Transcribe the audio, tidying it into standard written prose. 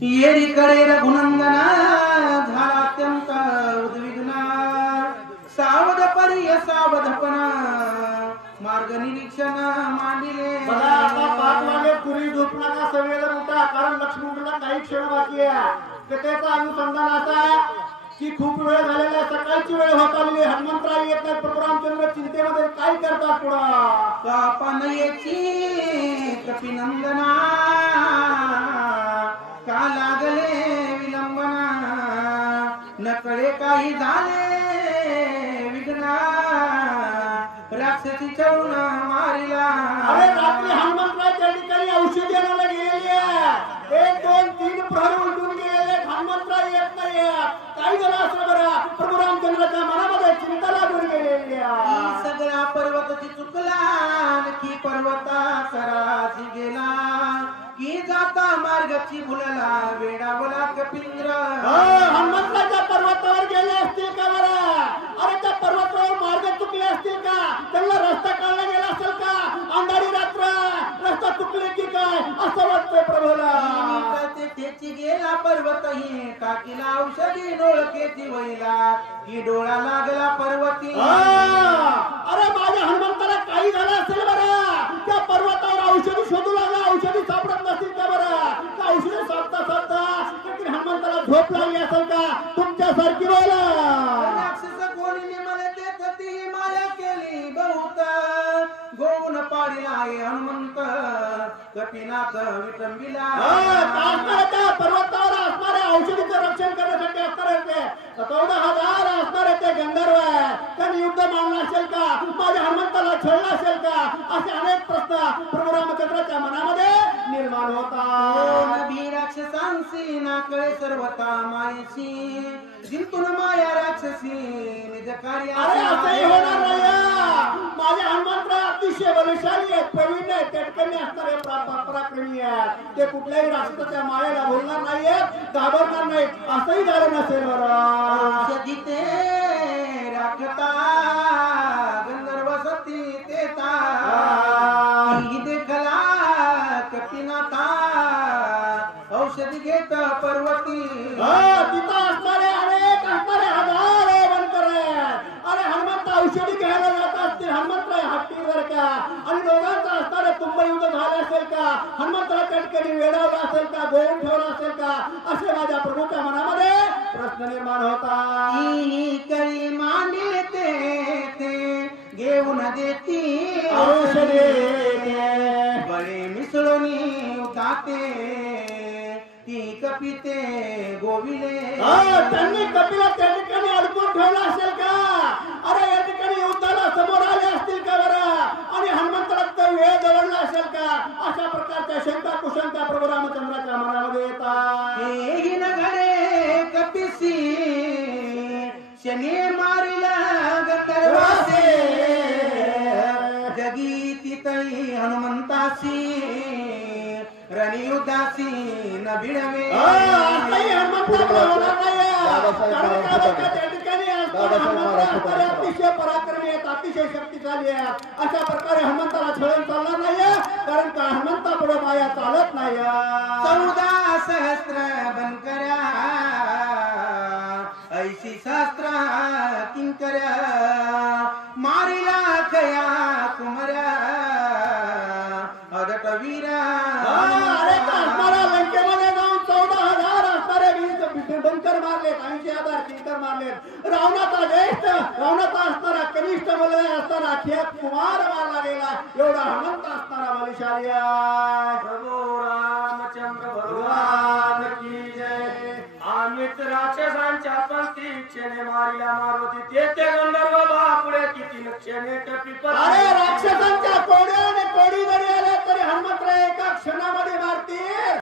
येरीकडे रघुनंदना झाला अत्यंत उद्विग्ना सावधपणा मार्ग निरीक्षण मांडिले बघा आता 5 वाजे पूर्वी झोप नका सगळेजण उठा कारण लक्ष्मी उठला काही क्षण बाकी आहे त्याचा अनुसंधान असा की खूप वेळ झालेला सकाळची वेळ होत आलेली हनुमंतराव येत नाही प्रभू रामचंद्र चिंतेमध्ये काय करतात पुढं कापनयेची कपिनंदना का लागले विलंबना नकळे काही झाले विघ्ना राक्षसी चढून मारिला अरे रात्री हनुमंतराव त्या ठिकाणी औषध आणायला गेलेली आहे 1 2 3 प्रहर उलटून गेलेले हनुमंतराव येत नाही काही झालं असं बरं प्रभू रामचंद्राच्या मनामध्ये चिंता लागून गेलेली आहे सगळा पर्वताची चुकला की पर्वता कराची गेला की जाता मार्गाची भुलला वेडावला कपिंद्र हनुमंतराच्या पर्वतावर गेले असतील का बरं अरे त्या पर्वतावर मार्ग चुकले असतील का त्यांना रस्ता काढला गेला असेल का अंधारी रात्र रस्ता चुकले की काय असं वाटतंय प्रभूला त्याची गेला पर्वत ही टाकीला औषधी डोळकेची वहिला की डोळा लागला पर्वती अरे माझ्या हनुमंताला काही झालं असेल बरं त्या पर्वतावर औषधी शोधू लागला औषधी सापडत नसतील का बरं का औषधी सापता सापता हनुमंताला झोप लागली असेल का तुमच्यासारखी बोला राक्षस कोणी मला देत ती माया केली बहुत गोवन पाडिला आहे हनुमंत कपिनाथ विटंबिला त्या पर्वतावर असणाऱ्या औषधीचं रक्षण करण्यासाठी असणार ते 14,000 असणारे ते गंधर्व त्यांनी युद्ध मांडलं असेल का माझ्या हनुमंताला छळलं असेल का असे अनेक प्रश्न प्रभू रामचंद्राच्या मनामध्ये निर्माण होतात नभी राक्षसांशी नाकळे सर्वता मायेशी जिंतून माया राक्षसी निज कार्य अरे असंही होणार नाही माझ्या हनुमंतराव अतिशय बलशाली आहेत प्रवीण आहेत तेटकणी असणारे पराक्रमी आहेत ते कुठल्याही राक्षसाच्या मायेला बोलणार नाहीयेत घाबरणार नाही असंही झालं नसेल बरं औषधीते राखता गंधर्व सती तेता देखला कपिनाथा औषधी घेत पर्वती तिथं असणारे अनेक असणारे हजारो बनकर आहेत अरे हनुमंत औषधी घ्यायला जात असतील हनुमंतराव हत्तीवर का आणि दोघांचं असणारे तुंब युद्ध झालं असेल का हनुमंतराव त्या ठिकाणी वेडावला असेल का गोवून ठेवला असेल का असे माझ्या प्रभूच्या मनामध्ये प्रश्न निर्माण होता कळी मांडले ते घेऊन देती औषधी बळे मिसळून उताते ती कपिते गोविले त्यांनी कपिला त्या ठिकाणी अडकून ठेवला असेल का अरे या ठिकाणी युद्धाला समोर आले असतील का बरं आणि हनुमंतराचा वेळ दवडला असेल का अशा प्रकारच्या शंका कुशंका प्रभू रामचंद्राच्या मनामध्ये येतात हेही नगरे कपिसी शनी मारिला गंधर्वासे जगी तितई हनुमंतासी रणयुद्धासी न भिडवे अतिशय पराक्रमी आहेत अतिशय शक्तिशाली आहेत अशा प्रकारे हनुमंताला छळून चालणार नाही कारण का हनुमंता पुढे माया चालत नाही 14 सहस्त्र बनकऱ्या ऐशी सहस्त्र किंकऱ्या मारिला खया कुमऱ्या अदट वीरा अरे असणारा लंकेमध्ये जाऊन 14,000 असणारे बनकर मारलेत 80,000 किंकर मारलेत रावणाचा असणारा कनिष्ठ बलवान असणारा खेत कुमार मारला गेला एवढा हनुमंत असणारा बलशाली प्रभू रामचंद्र भगवान की जय आम्हीच राक्षसांच्या पंक्ती क्षणे मारिल्या मारुती ते गंधर्व बापुडे किती क्षणे कपी